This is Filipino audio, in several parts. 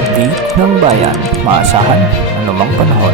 update ng bayan, maasahan anumang panahon.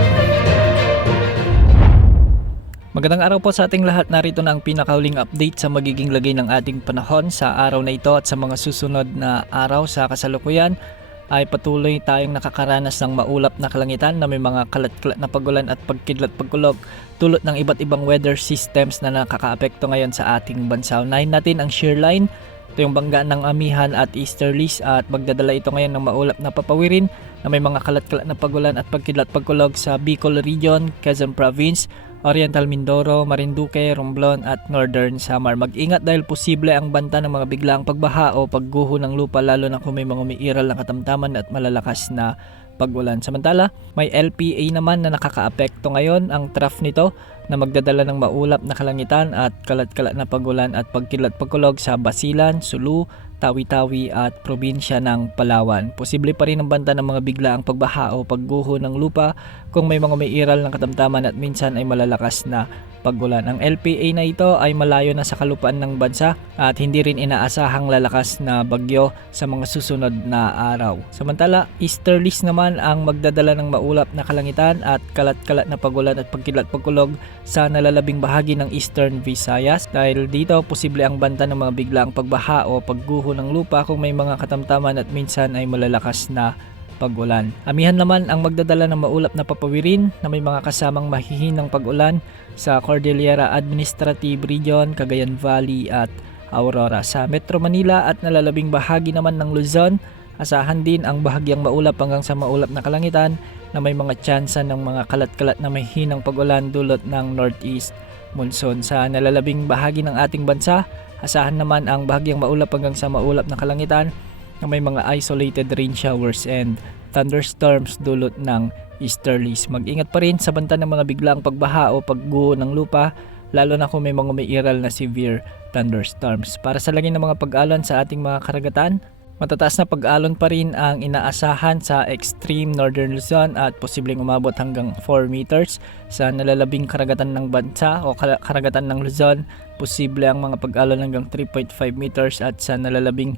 Magandang araw po sa ating lahat. Narito na ang pinakahuling update sa magiging lagay ng ating panahon sa araw na ito at sa mga susunod na araw. Sa kasalukuyan ay patuloy tayong nakakaranas ng maulap na kalangitan na may mga kalat-kalat na pagulan at pagkidlat-pagkulog dulot ng iba't ibang weather systems na nakakaapekto ngayon sa ating bansa. Unahin natin ang shear line. Ito yung bangga ng amihan at easterlies at magdadala ito ngayon ng maulap na papawirin na may mga kalat-kalat na pagulan at pagkidlat-pagkulog sa Bicol Region, Quezon Province, Oriental Mindoro, Marinduque, Romblon at Northern Samar. Mag-ingat dahil posible ang banta ng mga biglaang pagbaha o pagguho ng lupa lalo na kung may mga umiiral na katamtaman at malalakas na pag-ulan. Samantala, may LPA naman na nakakaapekto ngayon. Ang trough nito na magdadala ng maulap na kalangitan at kalat-kalat na pagulan at pagkilat-pagkulog sa Basilan, Sulu, Tawi-Tawi at probinsya ng Palawan. Posible pa rin ang banta ng mga biglaang pagbaha o pagguho ng lupa kung may mga may iral ng katamtaman at minsan ay malalakas na pag-ulan. Ang LPA na ito ay malayo na sa kalupaan ng bansa at hindi rin inaasahang lalakas na bagyo sa mga susunod na araw. Samantala, easterlies naman ang magdadala ng maulap na kalangitan at kalat-kalat na pagulan at pagkilat-pagkulog sa nalalabing bahagi ng Eastern Visayas. Dahil dito, posible ang banta ng mga biglaang pagbaha o pagguho ng lupa kung may mga katamtaman at minsan ay malalakas na pag-ulan. Amihan naman ang magdadala ng maulap na papawirin na may mga kasamang mahihinang pag-ulan sa Cordillera Administrative Region, Cagayan Valley at Aurora. Sa Metro Manila at nalalabing bahagi naman ng Luzon, asahan din ang bahagyang maulap hanggang sa maulap na kalangitan na may mga tsansa ng mga kalat-kalat na mahihinang pag-ulan dulot ng northeast monsoon. Sa nalalabing bahagi ng ating bansa, asahan naman ang bahagyang maulap hanggang sa maulap na kalangitan na may mga isolated rain showers and thunderstorms dulot ng easterlies. Mag-ingat pa rin sa banta ng mga biglaang pagbaha o pagguho ng lupa lalo na kung may mga umiiral na severe thunderstorms. Para sa lagay ng mga pag-alon sa ating mga karagatan, matataas na pag-alon pa rin ang inaasahan sa extreme northern Luzon at posibleng umabot hanggang 4 meters. Sa nalalabing karagatan ng bansa o karagatan ng Luzon, posible ang mga pag-alon hanggang 3.5 meters at sa nalalabing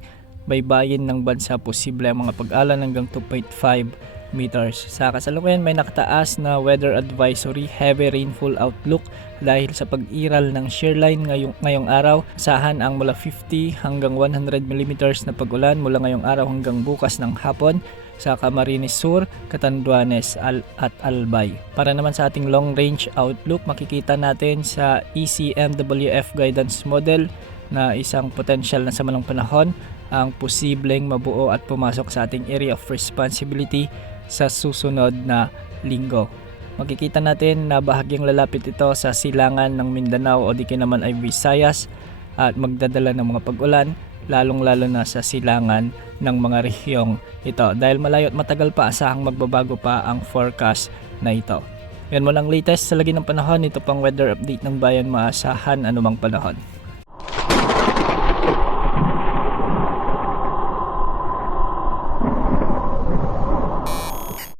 baybayin ng bansa, posible ang mga pag-alon hanggang 2.5 meters. Sa kasalukuyan, may nakataas na weather advisory, heavy rainfall outlook dahil sa pag-iral ng shear line ngayong araw. Asahan ang mula 50 hanggang 100 millimeters na pag-ulan mula ngayong araw hanggang bukas ng hapon sa Camarines Sur, Catanduanes at Albay. Para naman sa ating long range outlook, makikita natin sa ECMWF guidance model na isang potential na samalang panahon ang posibleng mabuo at pumasok sa ating area of responsibility sa susunod na linggo. Makikita natin na bahagyang lalapit ito sa silangan ng Mindanao o di kaya naman ay Visayas at magdadala ng mga pag-ulan lalong-lalo na sa silangan ng mga rehiyong ito. Dahil malayo at matagal pa, asahang magbabago pa ang forecast na ito. Yan mo lang latest sa lagi ng panahon. Ito pang weather update ng bayan, maasahan anumang panahon.